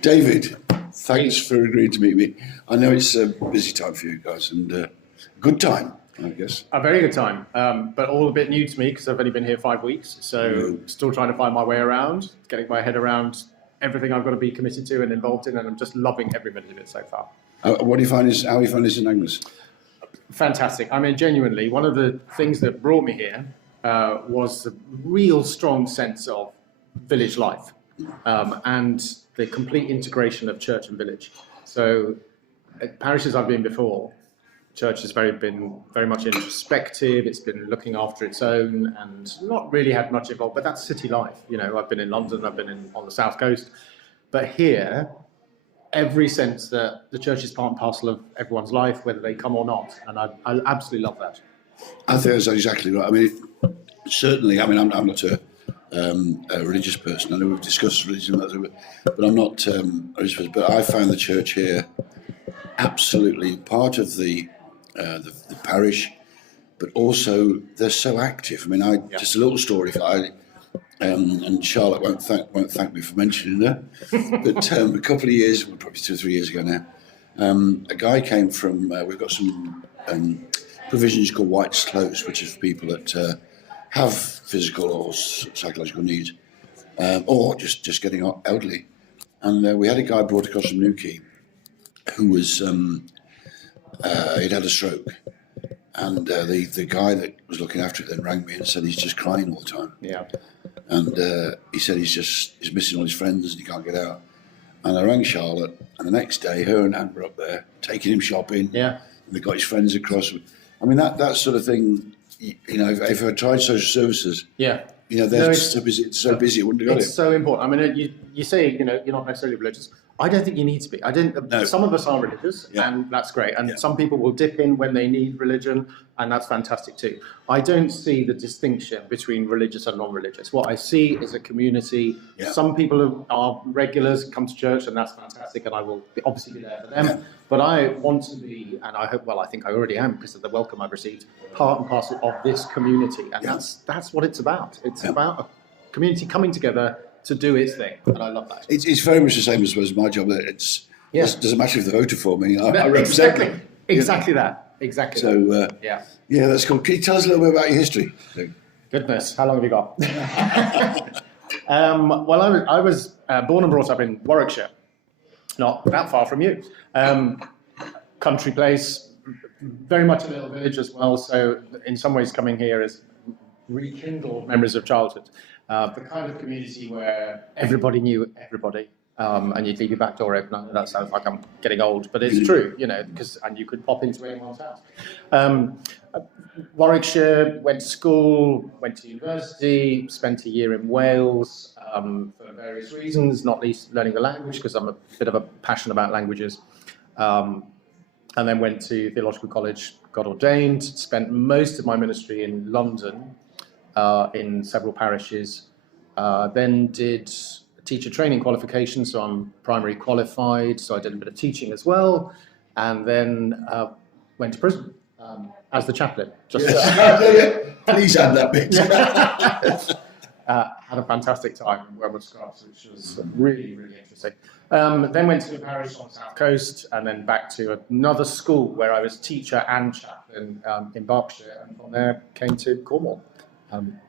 David, thanks for agreeing to meet me. I know it's a busy time for you guys, and good time, I guess. A very good time, but all a bit new to me because I've only been here 5 weeks, so still trying to find my way around, getting my head around everything I've got to be committed to and involved in, and I'm just loving every minute of it so far. How do you find this in Agnes? Fantastic. I mean, genuinely, one of the things that brought me here was the real strong sense of village life and the complete integration of church and village. So at parishes I've been before, church has been very much introspective, it's been looking after its own and not really had much involved, but that's city life. You know, I've been in London, I've been on the South Coast, but here, every sense that the church is part and parcel of everyone's life, whether they come or not, and I absolutely love that. I think that's exactly right. I mean, certainly, I mean, I'm not a religious person. I know we've discussed religion, but I'm not religious person. But I found the church here absolutely part of the parish, but also they're so active. I mean, just a little story. And Charlotte won't thank me for mentioning her, but a couple of years, probably 2 or 3 years ago now, a guy came from. We've got some provisions called White's Close, which is for people that have physical or psychological needs, or just getting elderly. And we had a guy brought across from Newquay who was he'd had a stroke, and the guy that was looking after it then rang me and said he's just crying all the time. Yeah. And he said he's missing all his friends and he can't get out. And I rang Charlotte, and the next day her and Anne were up there taking him shopping. Yeah. And they got his friends across. I mean, that sort of thing. You know, if I tried social services, you know, they're so busy. It's so busy. It wouldn't have got it. It's so important. I mean, you say, you know, you're not necessarily religious. I don't think you need to be. No. Some of us are religious, and that's great. And some people will dip in when they need religion, and that's fantastic too. I don't see the distinction between religious and non-religious. What I see is a community. Yeah. Some people are regulars, come to church, and that's fantastic, and I will obviously be there for them. Yeah. But I want to be, and I hope, well, I think I already am because of the welcome I've received, part and parcel of this community. And that's what it's about. It's about a community coming together to do its thing, and I love that. It's very much the same as my job. It doesn't matter if they voted for me. I represent them. Exactly that. Exactly. So yeah, that's cool. Can you tell us a little bit about your history? Goodness, how long have you got? Well, I was born and brought up in Warwickshire, not that far from you. Country place, very much a little village as well. So in some ways, coming here has rekindled memories of childhood. The kind of community where everybody knew everybody, and you'd leave your back door open. That sounds like I'm getting old, but it's true, you know, and you could pop into anyone's house. Warwickshire, went to school, went to university, spent a year in Wales for various reasons, not least learning the language, because I'm a bit of a passion about languages. And then went to theological college, got ordained, spent most of my ministry in London, in several parishes, then did teacher training qualification, so I'm primary qualified, so I did a bit of teaching as well, and then went to prison as the chaplain. Please add that bit. Had a fantastic time in Wellwood Scrubs, which was really, really interesting. Then went to a parish on the South Coast, and then back to another school where I was teacher and chaplain in Berkshire, and from there came to Cornwall.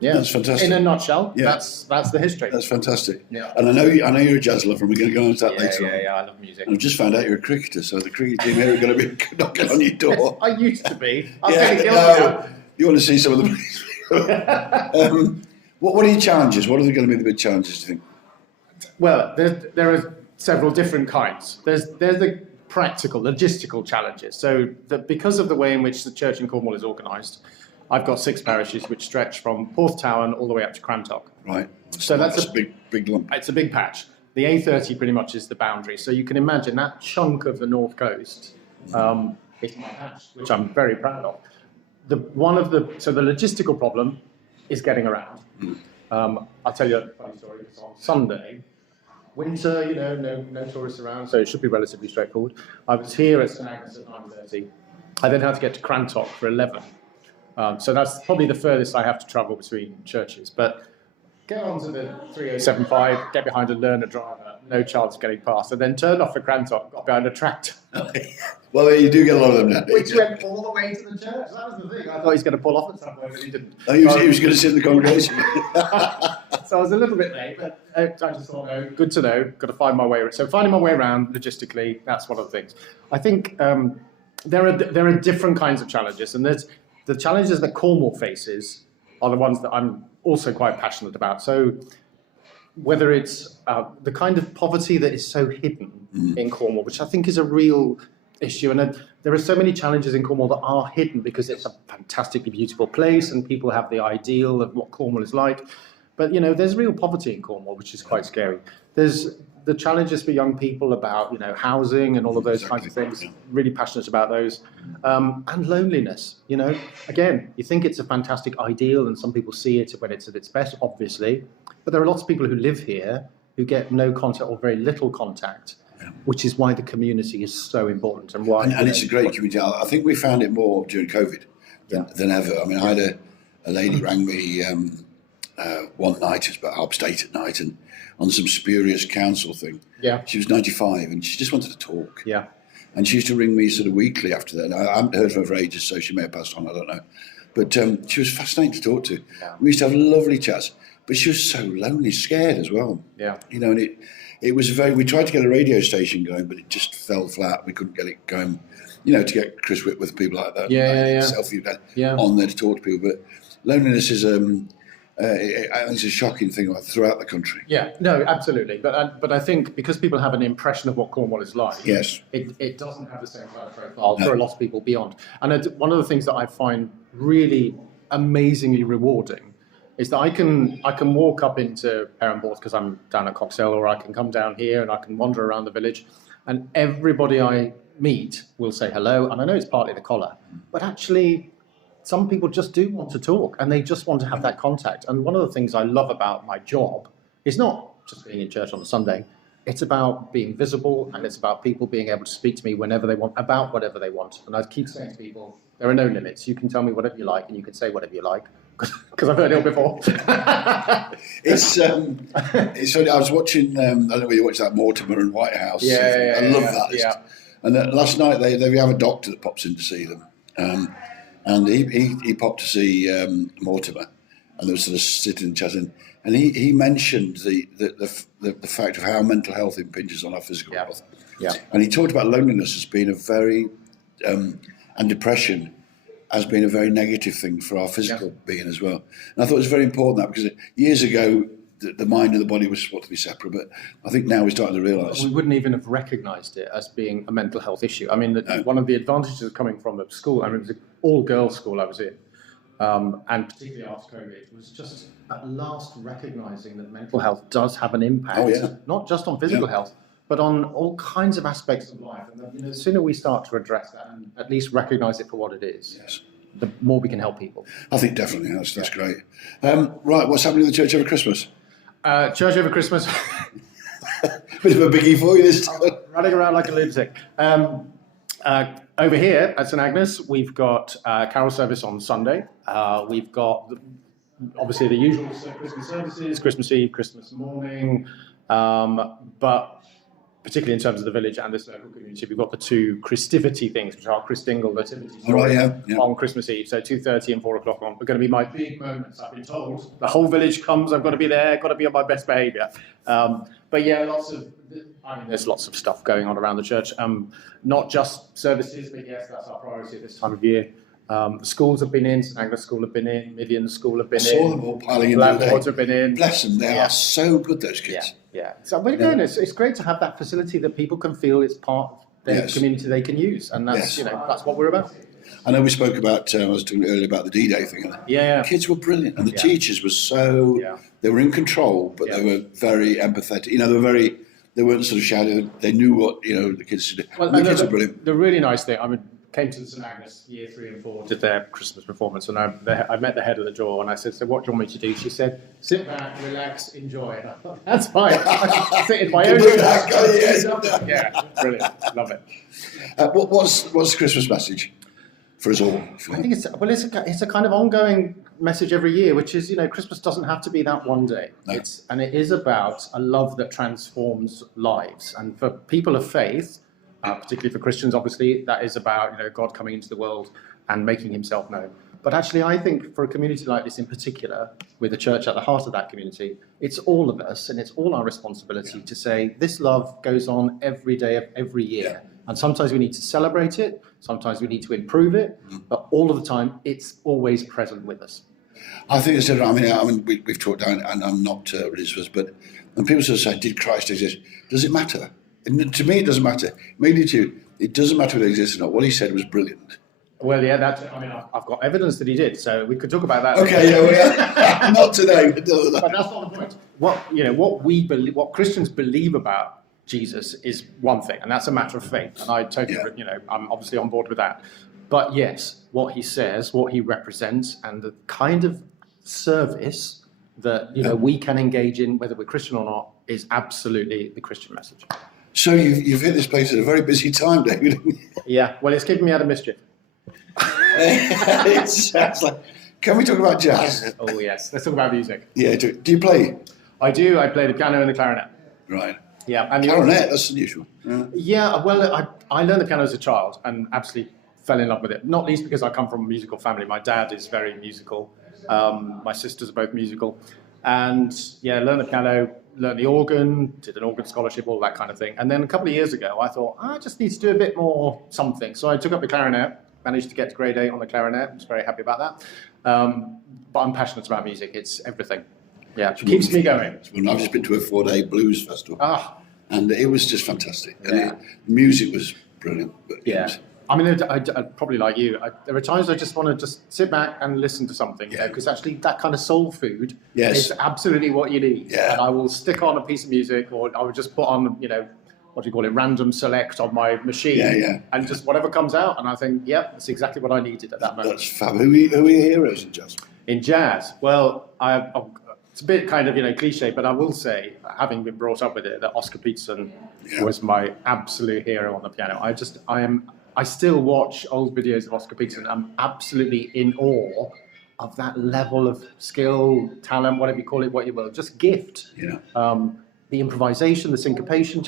That's fantastic. In a nutshell, that's the history. That's fantastic. Yeah. And I know you're a jazz lover, and we're going to go on to that later on. Yeah, I love music. And I've just found out you're a cricketer, so the cricket team here are going to be knocking on your door. I used to be. You want to see some of the What are your challenges? What are going to be the big challenges, do you think? Well, there are several different kinds. There's the practical, logistical challenges. So because of the way in which the church in Cornwall is organised, I've got 6 parishes which stretch from Porthtowan all the way up to Crantock. Right. So that's a big lump. It's a big patch. The A30 pretty much is the boundary. So you can imagine that chunk of the North Coast is my patch, which I'm very proud of. So the logistical problem is getting around. I'll tell you a funny story. It's on Sunday, winter, you know, no tourists around, so it should be relatively straightforward. I was here at St Agnes at 9:30. I then had to get to Crantock for 11. So that's probably the furthest I have to travel between churches. But get onto the 3075, get behind a learner driver, no chance of getting past, and then turned off the crantop, got behind a tractor. Well, you do get a lot of them now. Which went all the way to the church. That was the thing. I thought he was going to pull off at some point, but he didn't. Oh, he was going to sit in the congregation. So I was a little bit late, but I just thought, oh, good to know. Got to find my way around. So finding my way around logistically, that's one of the things. I think there are different kinds of challenges, and there's the challenges that Cornwall faces are the ones that I'm also quite passionate about. So whether it's the kind of poverty that is so hidden in Cornwall, which I think is a real issue, and there are so many challenges in Cornwall that are hidden because it's a fantastically beautiful place and people have the ideal of what Cornwall is like. But, there's real poverty in Cornwall, which is quite scary. There's the challenges for young people about, housing and all of those kinds of things, really passionate about those. And loneliness, again, you think it's a fantastic ideal and some people see it when it's at its best, obviously. But there are lots of people who live here who get no contact or very little contact, which is why the community is so important and why. And it's a great community. I think we found it more during COVID than ever. I mean, I had a lady rang me one night, it was about upstate at night, and on some spurious council thing. Yeah. She was 95 and she just wanted to talk. Yeah. And she used to ring me sort of weekly after that. I haven't heard from her for ages, so she may have passed on, I don't know. But she was fascinating to talk to. Yeah. We used to have lovely chats, but she was so lonely, scared as well. Yeah. And it was we tried to get a radio station going, but it just fell flat. We couldn't get it going, to get Chris Whitworth, people like that. Selfie on there to talk to people. But loneliness is, I think it's a shocking thing throughout the country. Yeah, no, absolutely. But I think because people have an impression of what Cornwall is like, yes, it doesn't have the same kind of profile for a lot of people beyond. And one of the things that I find really amazingly rewarding is that I can walk up into Perranporth because I'm down at Cllr, or I can come down here and I can wander around the village, and everybody I meet will say hello. And I know it's partly the collar, but actually some people just do want to talk and they just want to have that contact. And one of the things I love about my job is not just being in church on a Sunday. It's about being visible, and it's about people being able to speak to me whenever they want, about whatever they want. And I keep saying to people, there are no limits. You can tell me whatever you like and you can say whatever you like, because I've heard it all before. It's funny. I was watching, I don't know whether you watched that Mortimer and Whitehouse. Yeah, I love that. Yeah. And last night they have a doctor that pops in to see them. And he popped to see Mortimer, and they were sort of sitting and chatting. And he mentioned the fact of how mental health impinges on our physical health. Yeah. And he talked about loneliness as being a very, and depression as being a very negative thing for our physical being as well. And I thought it was very important that, because years ago, the mind and the body was supposed to be separate, but I think now we're starting to realise. We wouldn't even have recognised it as being a mental health issue. I mean, one of the advantages of coming from the school, I mean, it was an all-girls school I was in, and particularly after COVID, was just at last recognising that mental health does have an impact, not just on physical health, but on all kinds of aspects of life. And the sooner we start to address that and at least recognise it for what it is, the more we can help people. I think definitely, that's great. Right, what's happening in the church over Christmas? Church over Christmas. Bit of a biggie for you this time. Running around like a lunatic. Over here at St Agnes, we've got carol service on Sunday. We've got, obviously, the usual Christmas services, Christmas Eve, Christmas morning. But particularly in terms of the village and the local community, we've got the two Christivity things, which are Christingle nativities on Christmas Eve. So 2:30 and 4 o'clock on are going to be my big moments. I've been told the whole village comes. I've got to be there. Got to be on my best behaviour. But yeah, there's lots of stuff going on around the church. Not just services, but yes, that's our priority at this time of year. The schools have been in. St Agnes School have been in. Midian School have been in. I saw them all piling in. Blackboards have been in. Bless them, they are so good, those kids. Yeah. So, but again, it's great to have that facility that people can feel it's part of their community they can use, and that's that's what we're about. I know we spoke about. I was talking earlier about the D-Day thing. The kids were brilliant, and the teachers were so. They were in control, but they were very empathetic. They weren't sort of shouting. They knew what the kids should do. Well, the kids are brilliant. The really nice thing, came to St Agnes year 3 and 4, did their Christmas performance, and I met the head of the draw, and I said, "So what do you want me to do?" She said, "Sit back, relax, enjoy." And I thought, that's fine. I sit in my own. Yes. Yeah, brilliant, love it. What's the Christmas message for us all. I think it's a kind of ongoing message every year, which is, Christmas doesn't have to be that one day. No. It is about a love that transforms lives. And for people of faith, particularly for Christians, obviously, that is about, God coming into the world and making himself known. But actually, I think for a community like this in particular, with the church at the heart of that community, it's all of us and it's all our responsibility to say this love goes on every day of every year. Yeah. And sometimes we need to celebrate it, sometimes we need to improve it, but all of the time, it's always present with us. I think it's different. I mean, we've talked down, and I'm not religious, but when people sort of say, did Christ exist? Does it matter? And to me, it doesn't matter. Maybe to you, it doesn't matter whether it exists or not. What he said was brilliant. Well, yeah, I've got evidence that he did, so we could talk about that. Okay, yeah, not today. But that's not the point. What we believe, what Christians believe about Jesus is one thing, and that's a matter of faith. And I totally, I'm obviously on board with that. But yes, what he says, what he represents, and the kind of service that we can engage in, whether we're Christian or not, is absolutely the Christian message. So you've hit this place at a very busy time, David. Yeah, well, it's keeping me out of mischief. It sounds like. Can we talk about jazz? Oh yes, let's talk about music. Yeah, do you play? I do. I play the piano and the clarinet. Right. Yeah, and clarinet. That's unusual. Yeah. Well, I learned the piano as a child and absolutely fell in love with it. Not least because I come from a musical family. My dad is very musical. My sisters are both musical, and learned the piano, learned the organ, did an organ scholarship, all that kind of thing. And then a couple of years ago, I thought I just need to do a bit more something. So I took up the clarinet. Managed to get to grade 8 on the clarinet. I was very happy about that. But I'm passionate about music. It's everything. Yeah, it keeps me going. I've just been to a 4-day blues festival. And it was just fantastic. And Yeah. the music was brilliant. But Yeah. I mean, I'd probably like you. There are times I just want to just sit back and listen to something, because actually that kind of soul food is absolutely what you need. Yeah. And I will stick on a piece of music, or I would just put on, what do you call it, random select on my machine, and just whatever comes out, and I think, that's exactly what I needed at that moment. That's fab. Who are your heroes in jazz? In jazz, well, it's a bit kind of cliche, but I will say, having been brought up with it, that Oscar Peterson was my absolute hero on the piano. I still watch old videos of Oscar Peterson. I'm absolutely in awe of that level of skill, talent, whatever you call it, what you will, just gift. Yeah. The improvisation, the syncopation,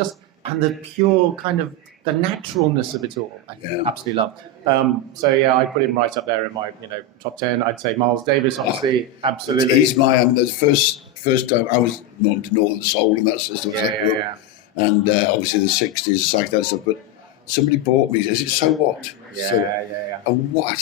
and the pure kind of the naturalness of it all. I absolutely love. I put him right up there in my top 10. I'd say Miles Davis, obviously, absolutely. He's the first time I was more into Northern Soul and that system. And obviously the 60s, psychedelic stuff. But somebody bought me. Is it So What? And what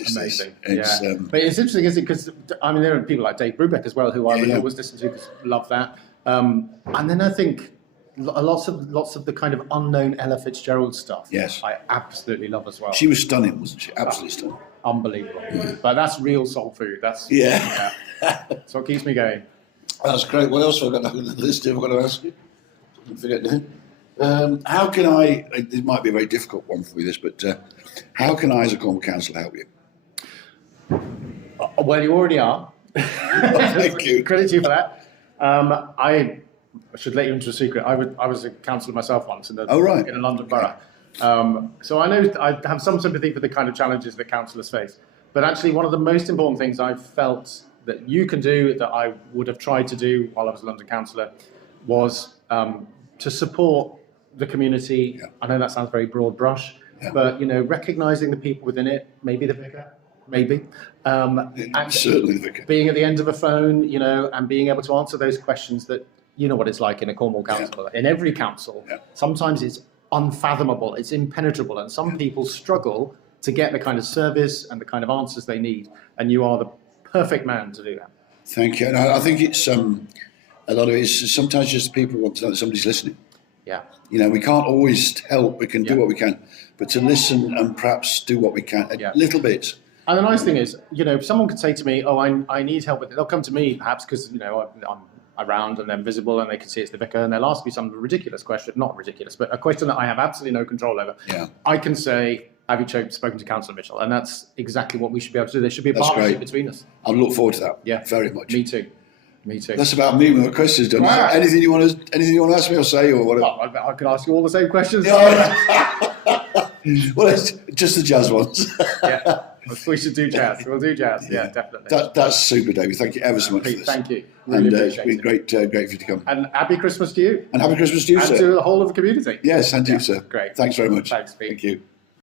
is amazing. This? But it's interesting, isn't it? Because there are people like Dave Brubeck as well, who I would always listen to because love that. And then I think lots of the kind of unknown Ella Fitzgerald stuff. Yes, I absolutely love as well. She was stunning, wasn't she? Absolutely stunning. Unbelievable. But that's real soul food. That's That's what keeps me going. That's great. What else have I got on the list? Have I got to ask you? I forget now. How can I? It might be a very difficult one for you, this, but how can I, as a Cornwall councillor, help you? Well, you already are. Thank you. Credit to you for that. I should let you into a secret. I was a councillor myself once in a London borough. So I know I have some sympathy for the kind of challenges that councillors face. But actually, one of the most important things I've felt that you can do, that I would have tried to do while I was a London councillor, was to support the community. I know that sounds very broad brush, but recognising the people within it, maybe the vicar, and certainly the vicar. Being at the end of a phone, and being able to answer those questions that what it's like in a Cornwall council. In every council, sometimes it's unfathomable, it's impenetrable, and some people struggle to get the kind of service and the kind of answers they need, and you are the perfect man to do that. Thank you. And I think it's a lot of it is sometimes just people want to know that somebody's listening. Yeah. We can't always help, we can do what we can, but to listen and perhaps do what we can, a little bit. And the nice thing is, if someone could say to me, I need help with it, they'll come to me perhaps because, I'm around and they're visible and they can see it's the vicar, and they'll ask me some ridiculous question, not ridiculous, but a question that I have absolutely no control over. I can say, have you spoken to Councillor Mitchell? And that's exactly what we should be able to do. There should be a partnership between us. I look forward to that. Yeah, very much. Me too. That's about me when the question's done. Wow. Anything you want to ask me or say or whatever? Well, I could ask you all the same questions. Well, it's just the jazz ones. Yeah, we should do jazz. We'll do jazz. Yeah, definitely. That's super, David. Thank you ever so much for this. Thank you. Really appreciate it. It's been great for you to come. And happy Christmas to you. And happy Christmas to you, and sir. And to the whole of the community. Yes, and to you, sir. Great. Thanks very much. Thanks, Pete. Thank you.